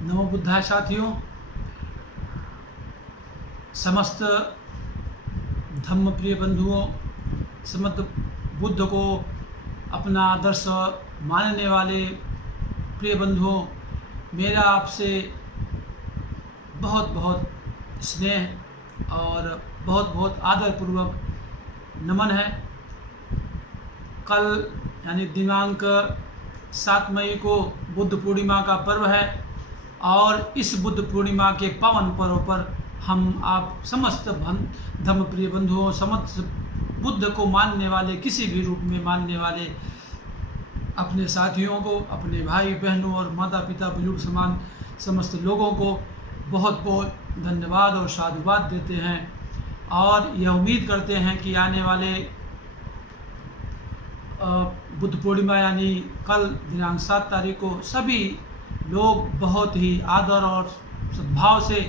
नमो बुद्धाय साथियों, समस्त धम्म प्रिय बंधुओं, समस्त बुद्ध को अपना आदर्श मानने वाले प्रिय बंधुओं, मेरा आपसे बहुत बहुत स्नेह और बहुत बहुत आदरपूर्वक नमन है। कल यानी दिनांक 7 मई को बुद्ध पूर्णिमा का पर्व है और इस बुद्ध पूर्णिमा के पावन पर्व पर हम आप समस्त धर्म प्रिय बंधुओं, समस्त बुद्ध को मानने वाले, किसी भी रूप में मानने वाले अपने साथियों को, अपने भाई बहनों और माता पिता बुजुर्ग समान समस्त लोगों को बहुत बहुत धन्यवाद और साधुवाद देते हैं और यह उम्मीद करते हैं कि आने वाले बुद्ध पूर्णिमा यानी कल दिनांक 7 तारीख को सभी लोग बहुत ही आदर और सद्भाव से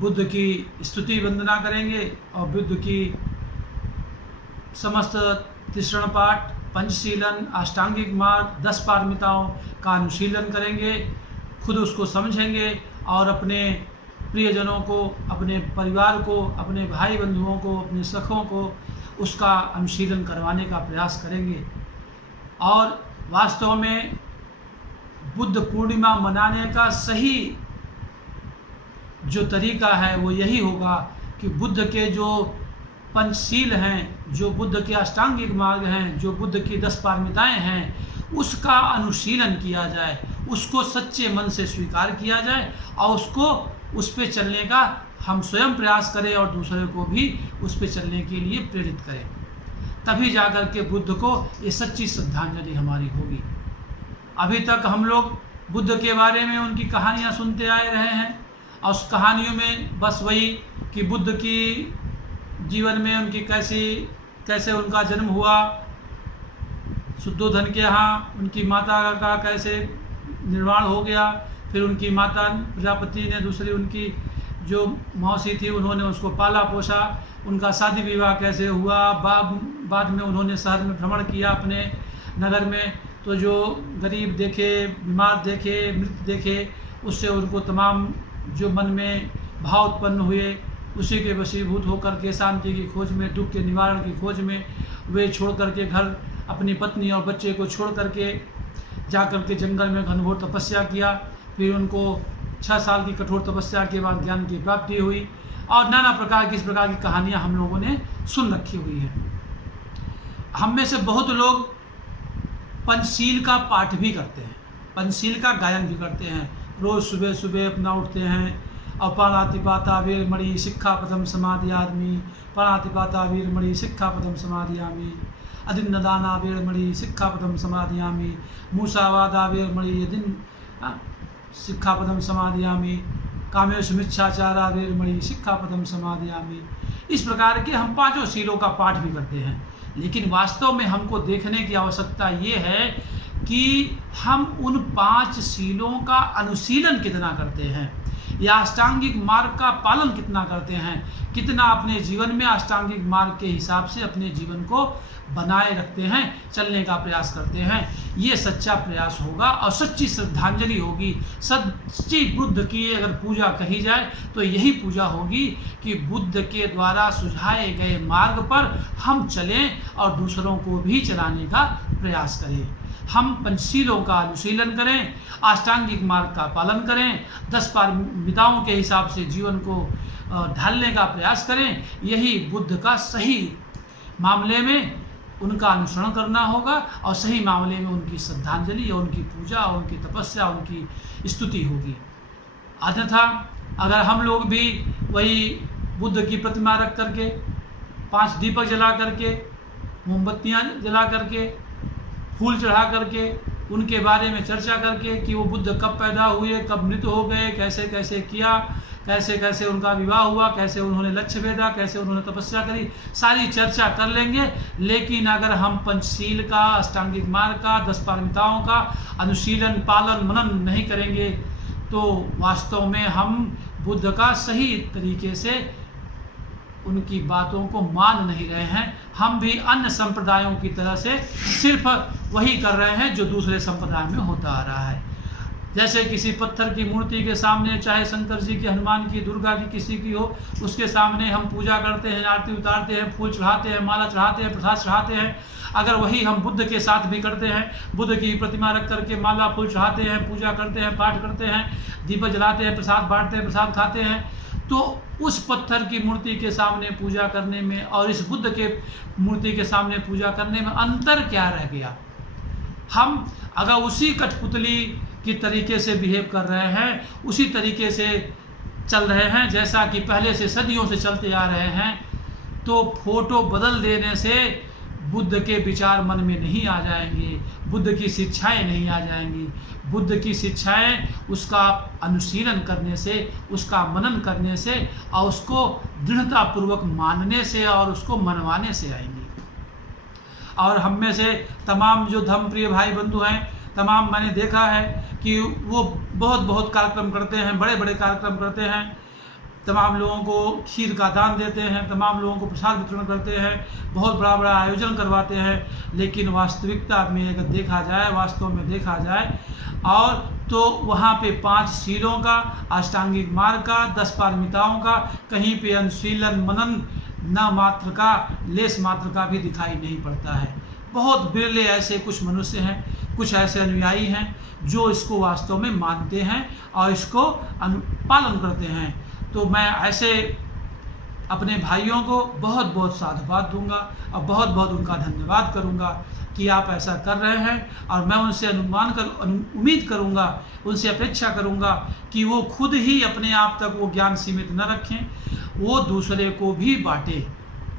बुद्ध की स्तुति वंदना करेंगे और बुद्ध की समस्त त्रिशरण पाठ, पंचशीलन, अष्टांगिक मार्ग, 10 पारमिताओं का अनुशीलन करेंगे, खुद उसको समझेंगे और अपने प्रियजनों को, अपने परिवार को, अपने भाई बंधुओं को, अपने सखों को उसका अनुशीलन करवाने का प्रयास करेंगे। और वास्तव में बुद्ध पूर्णिमा मनाने का सही जो तरीका है वो यही होगा कि बुद्ध के जो पंचशील हैं, जो बुद्ध के अष्टांगिक मार्ग हैं, जो बुद्ध की 10 पारमिताएं हैं, उसका अनुशीलन किया जाए, उसको सच्चे मन से स्वीकार किया जाए और उसको उस पे चलने का हम स्वयं प्रयास करें और दूसरे को भी उस पे चलने के लिए प्रेरित करें। तभी जाकर के बुद्ध को ये सच्ची श्रद्धांजलि हमारी होगी। अभी तक हम लोग बुद्ध के बारे में उनकी कहानियाँ सुनते आए रहे हैं और उस कहानियों में बस वही कि बुद्ध की जीवन में उनकी कैसे उनका जन्म हुआ, शुद्धोधन के यहाँ उनकी माता का कैसे निर्वाण हो गया, फिर उनकी माता प्रजापति ने दूसरी उनकी जो मौसी थी उन्होंने उसको पाला पोसा, उनका शादी विवाह कैसे हुआ, बाद में उन्होंने शहर में भ्रमण किया अपने नगर में, तो जो गरीब देखे, बीमार देखे, मृत देखे, उससे उनको तमाम जो मन में भाव उत्पन्न हुए, उसी के वशीभूत होकर के शांति की खोज में, दुख के निवारण की खोज में वे छोड़ करके घर, अपनी पत्नी और बच्चे को छोड़ करके जा करके जंगल में घनघोर तपस्या किया। फिर उनको 6 साल की कठोर तपस्या के बाद ज्ञान की प्राप्ति हुई और नाना प्रकार की इस प्रकार की कहानियाँ हम लोगों ने सुन रखी हुई है। हम में से बहुत लोग पंचशील का पाठ भी करते हैं, पंचशील का गायन भी करते हैं, रोज़ सुबह सुबह अपना उठते हैं और पाणातिपाता वीरमणि शिक्षापदम समाधियामि, पाणातिपाता वीरमणि शिक्षापदम समाधियामि, अदिन्नदाना वीरमणि शिक्षापदम समाधियामि, मूसावादा वीरमणि यदिन शिक्षापदम समाधियामि, कामेषु मिच्छाचारा वीरमणि शिक्षापदम समाधियामि। इस प्रकार के हम 5 शीलों का पाठ भी करते हैं, लेकिन वास्तव में हमको देखने की आवश्यकता ये है कि हम उन 5 शीलों का अनुशीलन कितना करते हैं या अष्टांगिक मार्ग का पालन कितना करते हैं, कितना अपने जीवन में अष्टांगिक मार्ग के हिसाब से अपने जीवन को बनाए रखते हैं, चलने का प्रयास करते हैं। ये सच्चा प्रयास होगा और सच्ची श्रद्धांजलि होगी। सच्ची बुद्ध की अगर पूजा कही जाए तो यही पूजा होगी कि बुद्ध के द्वारा सुझाए गए मार्ग पर हम चलें और दूसरों को भी चलाने का प्रयास करें। हम पंचशीलों का अनुशीलन करें, अष्टांगिक मार्ग का पालन करें, 10 पारमिताओं के हिसाब से जीवन को ढालने का प्रयास करें। यही बुद्ध का सही मामले में उनका अनुसरण करना होगा और सही मामले में उनकी श्रद्धांजलि और उनकी पूजा और उनकी तपस्या, उनकी स्तुति होगी। अन्यथा अगर हम लोग भी वही बुद्ध की प्रतिमा रख करके, 5 दीपक जला करके, मोमबत्तियाँ जला करके, फूल चढ़ा करके, उनके बारे में चर्चा करके कि वो बुद्ध कब पैदा हुए, कब मृत हो गए, कैसे कैसे किया, कैसे कैसे उनका विवाह हुआ, कैसे उन्होंने लक्ष्य भेदा, कैसे उन्होंने तपस्या करी, सारी चर्चा कर लेंगे। लेकिन अगर हम पंचशील का, अष्टांगिक मार्ग का, 10 पारमिताओं का अनुशीलन, पालन, मनन नहीं करेंगे तो वास्तव में हम बुद्ध का सही तरीके से उनकी बातों को मान नहीं रहे हैं। हम भी अन्य संप्रदायों की तरह से सिर्फ वही कर रहे हैं जो दूसरे संप्रदाय में होता आ रहा है। जैसे किसी पत्थर की मूर्ति के सामने, चाहे शंकर जी की, हनुमान की, दुर्गा की, किसी की हो, उसके सामने हम पूजा करते हैं, आरती उतारते हैं, फूल चढ़ाते हैं, माला चढ़ाते हैं, प्रसाद चढ़ाते हैं। अगर वही हम बुद्ध के साथ भी करते हैं, बुद्ध की प्रतिमा रख करके माला फूल चढ़ाते हैं, पूजा करते हैं, पाठ करते हैं, दीपक जलाते हैं, प्रसाद बांटते हैं, प्रसाद खाते हैं, तो उस पत्थर की मूर्ति के सामने पूजा करने में और इस बुद्ध के मूर्ति के सामने पूजा करने में अंतर क्या रह गया? हम अगर उसी कठपुतली की तरीके से बिहेव कर रहे हैं, उसी तरीके से चल रहे हैं जैसा कि पहले से सदियों से चलते आ रहे हैं, तो फोटो बदल देने से बुद्ध के विचार मन में नहीं आ जाएंगे, बुद्ध की शिक्षाएं नहीं आ जाएंगी। बुद्ध की शिक्षाएं उसका अनुशीलन करने से, उसका मनन करने से और उसको दृढ़तापूर्वक मानने से और उसको मनवाने से आएंगी। और हम में से तमाम जो धर्म प्रिय भाई बंधु हैं, तमाम मैंने देखा है कि वो बहुत कार्यक्रम करते हैं, बड़े बड़े कार्यक्रम करते हैं, तमाम लोगों को खीर का दान देते हैं, तमाम लोगों को प्रसाद वितरण करते हैं, बहुत बड़ा आयोजन करवाते हैं, लेकिन वास्तविकता में अगर देखा जाए, वास्तव में देखा जाए और तो वहाँ पे 5 शीलों का, अष्टांगिक मार्ग का, 10 पारमिताओं का, कहीं पे अनुशीलन मनन न मात्र का, लेस मात्र का भी दिखाई नहीं पड़ता है। बहुत बिरले ऐसे कुछ मनुष्य हैं, कुछ ऐसे अनुयायी हैं जो इसको वास्तव में मानते हैं और इसको पालन करते हैं। तो मैं ऐसे अपने भाइयों को बहुत साधुवाद दूंगा और बहुत उनका धन्यवाद करूंगा कि आप ऐसा कर रहे हैं। और मैं उनसे उम्मीद करूंगा, उनसे अपेक्षा करूंगा कि वो खुद ही अपने आप तक वो ज्ञान सीमित न रखें, वो दूसरे को भी बांटे।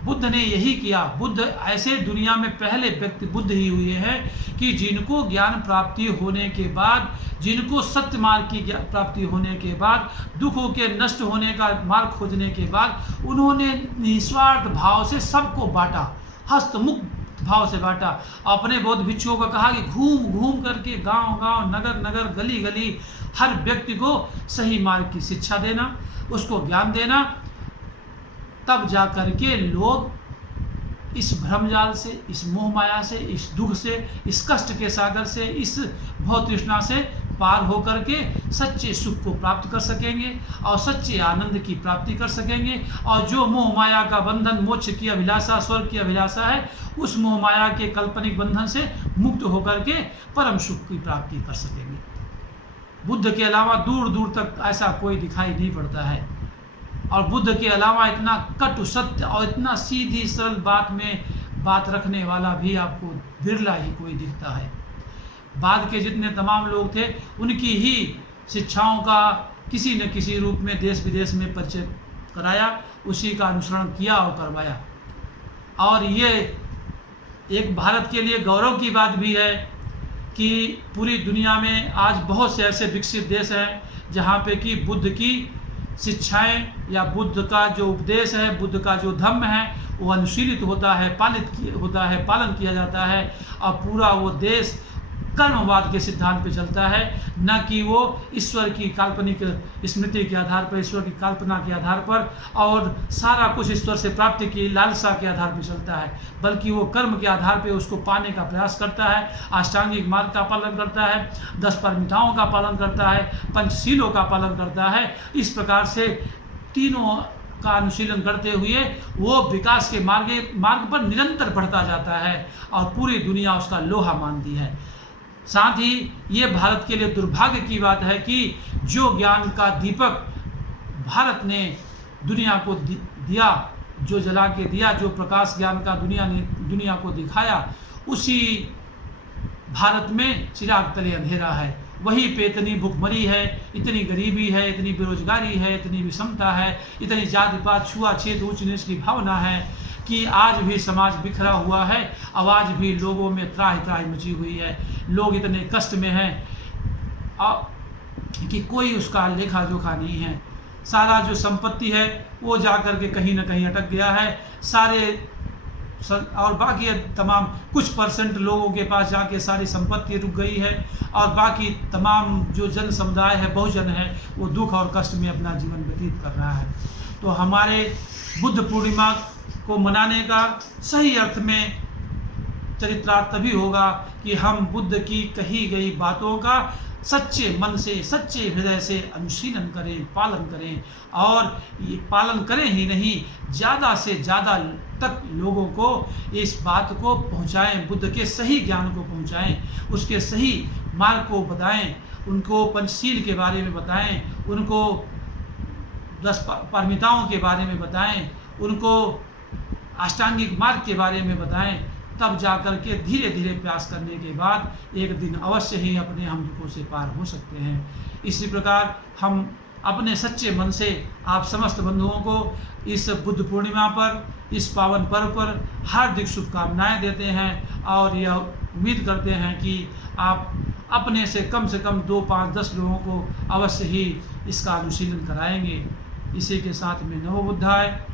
बुद्ध ने यही किया। बुद्ध ऐसे दुनिया में पहले व्यक्ति बुद्ध ही हुए हैं कि जिनको ज्ञान प्राप्ति होने के बाद, जिनको सत्य मार्ग की प्राप्ति होने के बाद, दुखों के नष्ट होने का मार्ग खोजने के बाद उन्होंने निस्वार्थ भाव से सबको बांटा, हस्तमुक्त भाव से बांटा। अपने बौद्ध भिक्षुओं को कहा कि घूम करके गांव नगर नगर गली गली हर व्यक्ति को सही मार्ग की शिक्षा देना, उसको ज्ञान देना, तब जा करके लोग इस भ्रमजाल से, इस मोह माया से, इस दुख से, इस कष्ट के सागर से, इस भौतिक तृष्णा से पार होकर के सच्चे सुख को प्राप्त कर सकेंगे और सच्चे आनंद की प्राप्ति कर सकेंगे। और जो मोह माया का बंधन, मोक्ष की अभिलाषा, स्वर्ग की अभिलाषा है, उस मोह माया के काल्पनिक बंधन से मुक्त होकर के परम सुख की प्राप्ति कर सकेंगे। बुद्ध के अलावा दूर दूर तक ऐसा कोई दिखाई नहीं पड़ता है। और बुद्ध के अलावा इतना कटु सत्य और इतना सीधी सरल बात में बात रखने वाला भी आपको बिरला ही कोई दिखता है। बाद के जितने तमाम लोग थे, उनकी ही शिक्षाओं का किसी न किसी रूप में देश विदेश में परिचय कराया, उसी का अनुसरण किया और करवाया। और ये एक भारत के लिए गौरव की बात भी है कि पूरी दुनिया में आज बहुत से ऐसे विकसित देश हैं जहाँ पे कि बुद्ध की शिक्षाएं या बुद्ध का जो उपदेश है, बुद्ध का जो धम्म है, वो अनुशीलित होता है, पालन किया जाता है। और पूरा वो देश कर्मवाद के सिद्धांत पे चलता है, न कि वो ईश्वर की काल्पनिक स्मृति के आधार पर, ईश्वर की कल्पना के आधार पर और सारा कुछ ईश्वर से प्राप्ति की लालसा के आधार पर चलता है, बल्कि वो कर्म के आधार पर उसको पाने का प्रयास करता है, अष्टांगिक मार्ग का पालन करता है, 10 पारमिताओं का पालन करता है, पंचशीलों का पालन करता है। इस प्रकार से तीनों का अनुशीलन करते हुए वो विकास के मार्ग पर निरंतर बढ़ता जाता है और पूरी दुनिया उसका लोहा मानती है। साथ ही ये भारत के लिए दुर्भाग्य की बात है कि जो ज्ञान का दीपक भारत ने दुनिया को दिया, जो जला के दिया, जो प्रकाश ज्ञान का दुनिया को दिखाया, उसी भारत में चिराग तले अंधेरा है। वहीं पे इतनी भुखमरी है, इतनी गरीबी है, इतनी बेरोजगारी है, इतनी विषमता है, इतनी जाति पात छुआछूत ऊंच नीच की भावना है कि आज भी समाज बिखरा हुआ है। आवाज़ भी लोगों में त्राही त्राही मची हुई है। लोग इतने कष्ट में हैं कि कोई उसका लेखा जोखा नहीं है। सारा जो संपत्ति है वो जा कर के कहीं ना कहीं अटक गया है। और बाकी तमाम कुछ % लोगों के पास जाके सारी संपत्ति रुक गई है और बाकी तमाम जो जन समुदाय है, बहुजन है, वो दुख और कष्ट में अपना जीवन व्यतीत कर रहा है। तो हमारे बुद्ध पूर्णिमा को मनाने का सही अर्थ में चरित्रार्थ तभी होगा कि हम बुद्ध की कही गई बातों का सच्चे मन से, सच्चे हृदय से अनुशीलन करें, पालन करें, और ये पालन करें ही नहीं, ज़्यादा से ज़्यादा तक लोगों को इस बात को पहुँचाएँ, बुद्ध के सही ज्ञान को पहुँचाएँ, उसके सही मार्ग को बताएँ, उनको पंचशील के बारे में बताएँ, उनको 10 पारमिताओं के बारे में बताएँ, उनको अष्टांगिक मार्ग के बारे में बताएँ। तब जाकर के धीरे धीरे प्रयास करने के बाद एक दिन अवश्य ही अपने हम दुखों से पार हो सकते हैं। इसी प्रकार हम अपने सच्चे मन से आप समस्त बंधुओं को इस बुद्ध पूर्णिमा पर, इस पावन पर्व पर हार्दिक शुभकामनाएं देते हैं, और यह उम्मीद करते हैं कि आप अपने से कम 2, 5, 10 लोगों को अवश्य ही इसका अनुशीलन कराएंगे। इसी के साथ में नमो बुद्धाय।